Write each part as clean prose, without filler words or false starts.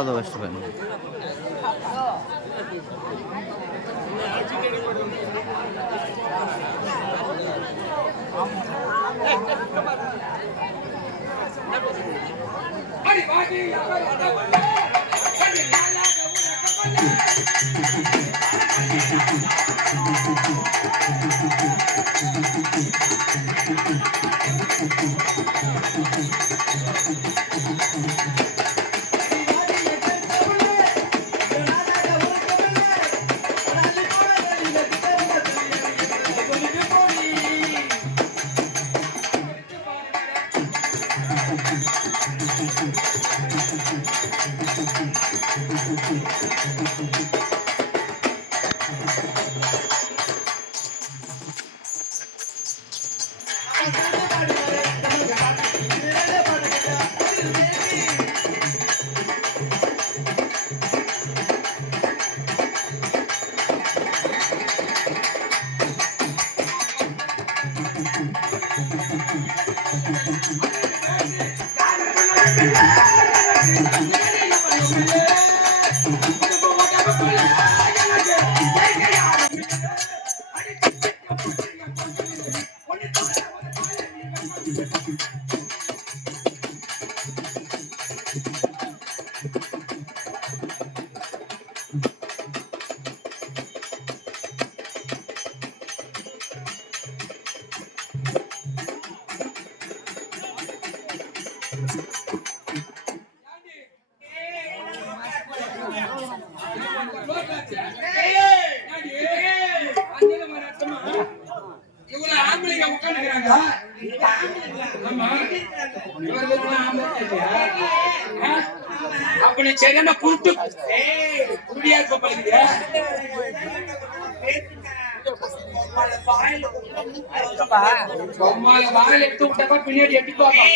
அதை வச்சுருப்பேன். அப்படி சரியான குருட்டு குடியா இருக்க வாயில் எடுத்து விட்டாக்கா பின்னாடி எட்டி பாப்பா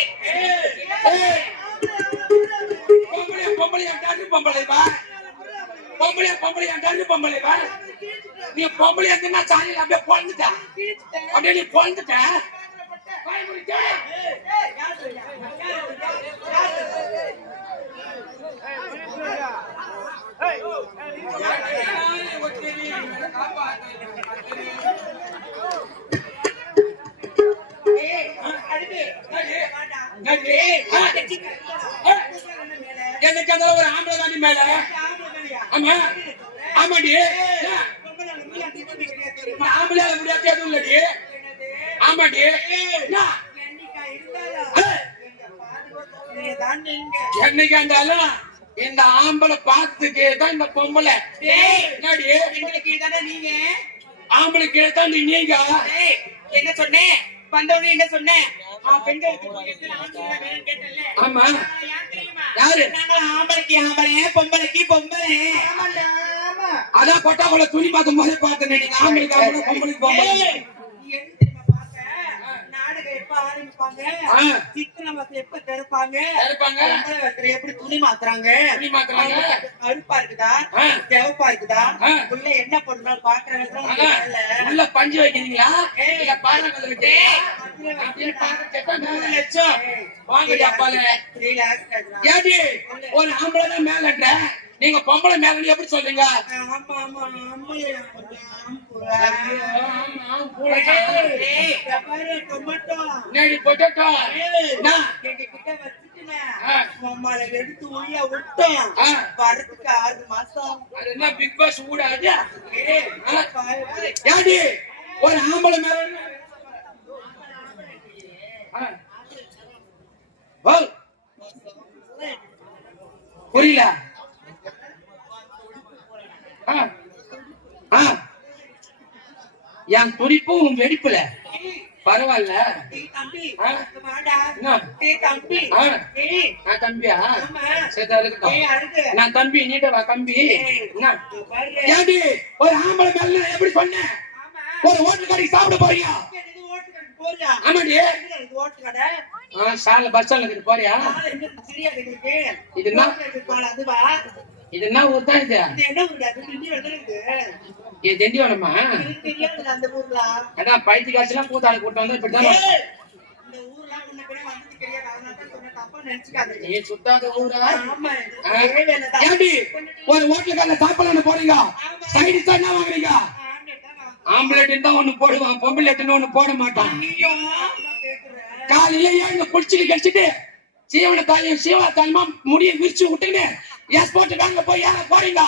பொம்பளை பொம்பளை வா பொம்பளை வா நீ பொம்பளை இருந்தா சாணியில அப்படியே பொழுந்துட்ட அப்படியே நீ பொழுந்துட்ட எனக்கு அந்த ஒரு ஆம்பளை தாண்டி மேல ஆமா ஆமாடி ஆம்பளையால முடியாது எதுவும் இல்லடி ஆமாடி என்னைக்கு இருந்தாலும் இந்த ஆம்பளை பார்த்துக்கே தான் இந்த பொம்பளை நீங்க ஆம்பளைக்கு தான் நீங்க என்ன சொன்னேன் வந்தவங்க என்ன சொன்னேன் ஆமா யாரு ஆம்பளைக்கு ஆம்பளை பொம்பளைக்கு பொம்பளை அதான் கொட்டாக்குள்ள துணி பார்க்கும் போதே பார்த்தேன் நீங்க ஆம்பளைக்கு ஆம்பளை பொம்பளைக்கு பொம்பளை எப்படி துணி மாத்துறாங்க அழுப்பா இருக்குதா செவப்பா இருக்குதா உள்ள என்ன பண்ணணும் பாக்குறாங்க பஞ்சு வைக்கிறீங்களா ஒரு ஆம்பளை மேல நீங்க பொம்பளை மேல எப்படி சொல்றீங்க எடுத்து உள்ள விட்டோம் வரதுக்கு 6 மாசம் பிக் பாஸ் கூடாது ஒரு ஆம்பளை மேல புரியல என் துடிப்பும் வெடிப்புல பரவாயில்ல தம்பி ஆ. வாடா என்ன? ஏய் தம்பி ஆ. ஏய் நான் தம்பியா ஆமா சரி இருக்கட்டும். ஏய் அழுகு நான் தம்பி நீட்ட வா கம்பி என்ன? பாரு ஏண்டி ஒரு ஆம்பளை மேல நான் எப்படி சொன்னேன்? ஆமா ஒரு ஹோட்டல் கடைக்கு சாப்பிட போறியா? இது ஓட்டு கடை போறியா ஆமாடி. இது ஓட்டு கடை சால பஸ் ஸ்டாண்ட்ல இருக்கு போறியா? என்ன சரியா இருக்கு இது என்ன? அதுவா இது என்ன ஊர் தான் இது? இது என்ன ஊரு அது திண்டி வந்துருக்கு இது திண்டிவனமா? எனக்கு தெரியாது அந்த ஊர்ல அதான் பைத்தி காய்ச்சலாம் கூத்தாடு கூட்டம் வந்து இப்படிதான் ஏய், இந்த ஊர்லாம் முன்ன பின்ன வந்தது கிடையாது அதனால தான் சொன்ன தப்பா நினைச்சுக்காத நீ சுத்தாத ஊரா? ஆமா ஆ. இதே வேலை தான் ஏண்டி ஒரு ஹோட்டல் கடையில சாப்பிடலாம்னு போறீங்க, சைடு தான் என்ன வாங்குறீங்க? ஆம்பளேட் தான் ஒண்ணு போடுவான், பொம்பளைட்டுன்னு ஒண்ணு போட மாட்டான். காலையில ஏழு குளிச்சுட்டு கழிச்சுட்டு சீவன தாயும் சீவா தாயுமா முடிய விரிச்சு விட்டுன்னு எஸ்போர்ட் வேன்ல போய் ஏற போறீங்க,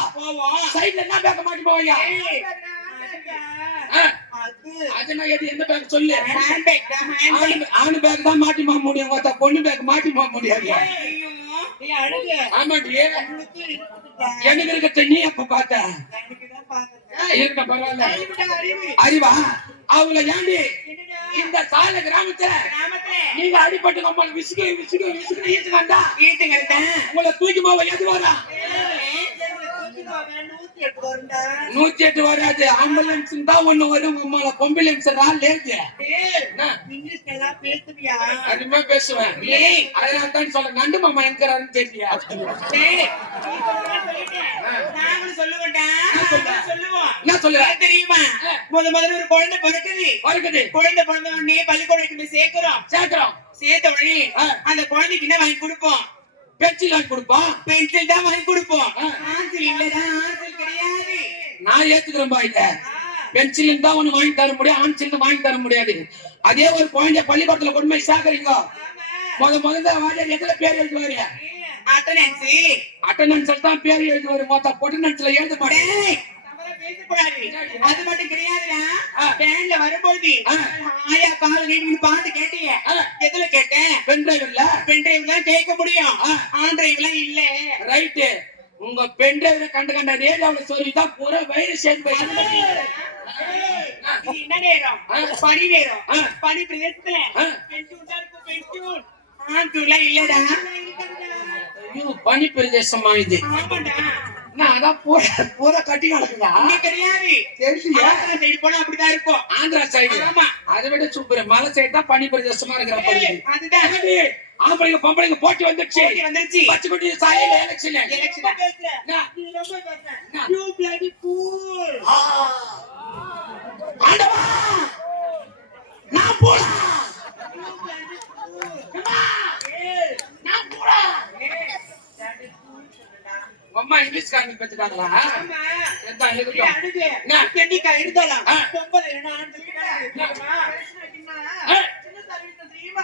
சைடுல என்ன பேக்க மாட்டி போவீங்க? அதுனா எது எந்த பேக் சொல்லு? ஆணு பேக் தான் மாட்டி போக முடியும், மொத்த பொண்ணு பேக் மாட்டி போக முடியாது. ஆமாடி. எனக்கு இருக்க நீ எப்ப பார்த்த? இருக்க பரவாயில்ல. அறிவா அவங்கள ஏண்டி இந்த சால கிராமத்துல நீங்க அடிபட்டு நம்மள விசுக்கு விசுக்கு விசுக்கு ஈட்டுங்கண்டா உங்களை தூக்கி போவ எது வரா? 108 வராது, ஆம்புலன்ஸ் தான் ஒண்ணு வரும். உங்களை பொம்புலன்ஸ் ரால் ஏது அதுமே பேசுவேன். அதனால தான் சொல்ல நண்டு மாமா என்கிறாருன்னு தெரியா? என்ன சொல்லுவேன் தெரியுமா? முதல்ல ஒரு குழந்தை பிறக்குது. குழந்தை பிறந்த உடனே பள்ளிக்கூடத்துக்கு போய் சேர்க்கிறோம். சேர்த்த உடனே அந்த குழந்தைக்கு என்ன வாங்கி கொடுப்போம்? பென்சில் வாங்கி கொடுப்போம். பென்சில் தான் வாங்கி கொடுப்போம். ஆன்சல் இல்லடா, ஆன்சல் கிடையாது. நான் ஏத்துக்கிறேன் பா. இல்ல பென்சில் தான் ஒண்ணு வாங்கி தர முடியும், ஆன்சல் வாங்கி தர முடியாது. அதே ஒரு குழந்தை பள்ளிக்கூடத்துல கொண்டு போய் சாக்குறீங்க, முதல்ல வாஜர் எதுல பேர் எழுதுவாரு? அட்டெண்டன்ஸ் தான் பேர் எழுதுவாரு, மொத்த பொட்டன்ஸ்ல எழுத மாட்டேன். அது மட்டும் கிடையாதுடா. பேன்ல வரும்போது ஆயா கால் நீட்டு பாட்டு கேட்டீங்க, எதுல கேட்டேன்? பென் டிரைவ்ல கேட்க முடியும், ஆன் டிரைவ்ல இல்ல. ரைட். உங்க பென் டிரைவ்ல கண்ட ரேடியோல சொல்லிதான் பூரா வைரஸ் சேர்ந்து என்ன நேரம்? பனி நேரம். பனி பிரதேசத்துல இல்லடா. பனி பிரதேசமா இது? ஆமாடா. நான் அதான் பூரா கட்டி நடக்குதா? கிடையாது. ஆந்திரா சைடு போனா அப்படிதான் இருக்கும். ஆந்திரா சைடு? ஆமா. அதை விட சூப்பர். மலை சைடு தான் பனி பிரதேசமா இருக்கிற. அதுதான் ஆம்பளைங்க பொம்பளைங்க போட்டி வந்துருச்சு. பச்சை குட்டி சாலையில எலெக்ஷன். ஆண்டவா நான் போலாம். அம்மா இங்கிலீஷ் காரங்க பெற்றுட்டாங்களா?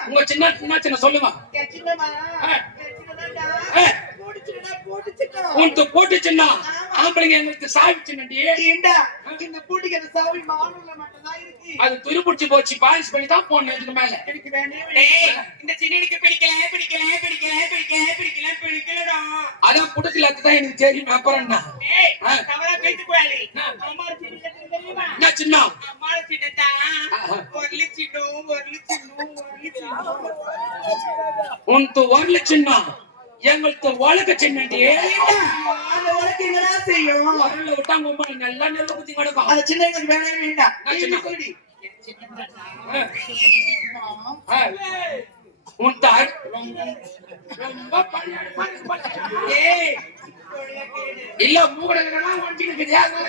உங்க சின்ன சின்ன சொல்லுமா உனக்கு போட்டு சின்ன ஆம்பளைங்க எங்களுக்கு சாவி சின்னடி. இந்த பூட்டிக்கு அந்த சாவி மாவுல மட்டும் தான் இருக்கு. அது துருப்பிடிச்சு போச்சு, பாலிஷ் பண்ணி தான் போடணும். இதுக்கு மேல இந்த சின்னடிக்கு பிடிக்கலடா. அதான் புடுக்கல, அதுதான் எனக்கு தெரியும். அப்புறம் என்ன தவறா பேசக்கூடாது. அம்மா தெரியுமா? என்ன சின்ன அம்மா சின்னதான் உனக்கு வரல சின்ன, எங்களுக்கு வழக்க சின்னடி. செய்யும் வரல விட்டாங்க நல்லா நெருங்க குத்தி கிடக்கும். அது சின்ன வேணவே வேண்டாம். இல்ல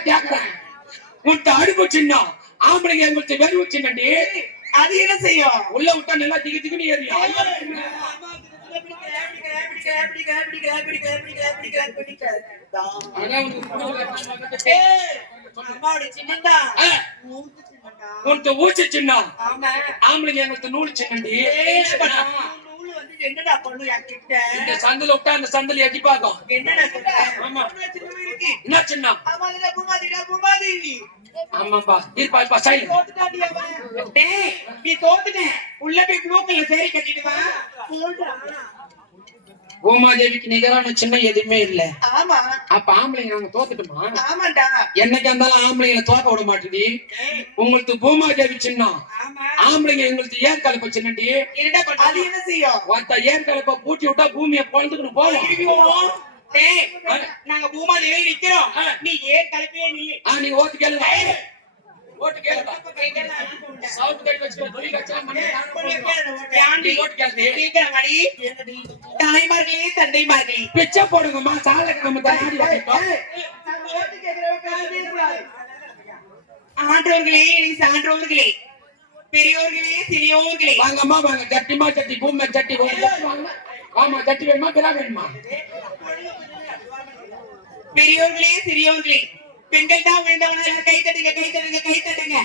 கேக்குறேன். உன்ட்ட அடுப்பு சின்ன, ஆம்பளைங்க எங்களுக்கு வெறுவு சின்னடி. அது என்ன செய்யும்? உள்ள விட்டா நல்லா திக்கு திக்குன்னு ஏறியும். உனக்கு ஊச்சு சின்ன, ஆம்பளைங்க எங்களுக்கு நூலு சின்னடி. என்னடா பண்ணு இந்த சந்தில விட்டா அந்த சந்தில எட்டி பாக்கும். என்னடா ஆமா என்ன சின்ன? ஆமாப்பா இருப்பா சைடு. நீ தோத்துட்ட. உள்ள போய் ப்ளூ கலர் சேரி கட்டிட்டு வா. பூமாதேவிக்கு நிகரான சின்ன எதுவுமே இல்ல. ஆமா அப்ப ஆம்பளைங்க நாங்க தோத்துட்டுமா? ஆமாண்டா என்னைக்கு இருந்தாலும் ஆம்பளைங்களை தோக்க விட மாட்டேடி. உங்களுக்கு பூமாதேவி சின்னம், ஆமா ஆம்பளைங்க எங்களுக்கு ஏன் கலப்ப சின்னடி. என்னடா பண்ண அது என்ன செய்யும் ஒருத்த ஏன் கலப்ப பூட்டி விட்டா பூமியை பொழுதுக்கணும் போவோம். ஐயோ டேய் நாங்க பூமாதேவி நிக்கிறோம் நீ ஏன் கலப்பையே நீ நீங்க ஓட்டு கேளுங்க. ஓட்டு கேளுங்க. சவுண்ட் கட்டி வச்சுக்க துணி கச்சா மண்ணை யாண்டி ஓட்டு கேளுங்க. கேக்குற மாதிரி தாய்மார்களே தந்தைமார்களே பிச்சை போடுங்கம்மா. சாலைக்கு நம்ம தண்ணி வாங்கிட்டோம். ஆன்றோர்களே நீ சான்றோர்களே பெரியோர்களே சிறியோர்களே வாங்கம்மா வாங்க. சட்டிமா சட்டி பூமை சட்டி வாங்க. ஆமா சட்டி வேணுமா கிரா வேணுமா? பெரியோர்களே சிறியோர்களே பெண்கள் தான் விழுந்தவங்க கை தட்டுங்க கை தட்டுங்க கை தட்டுங்க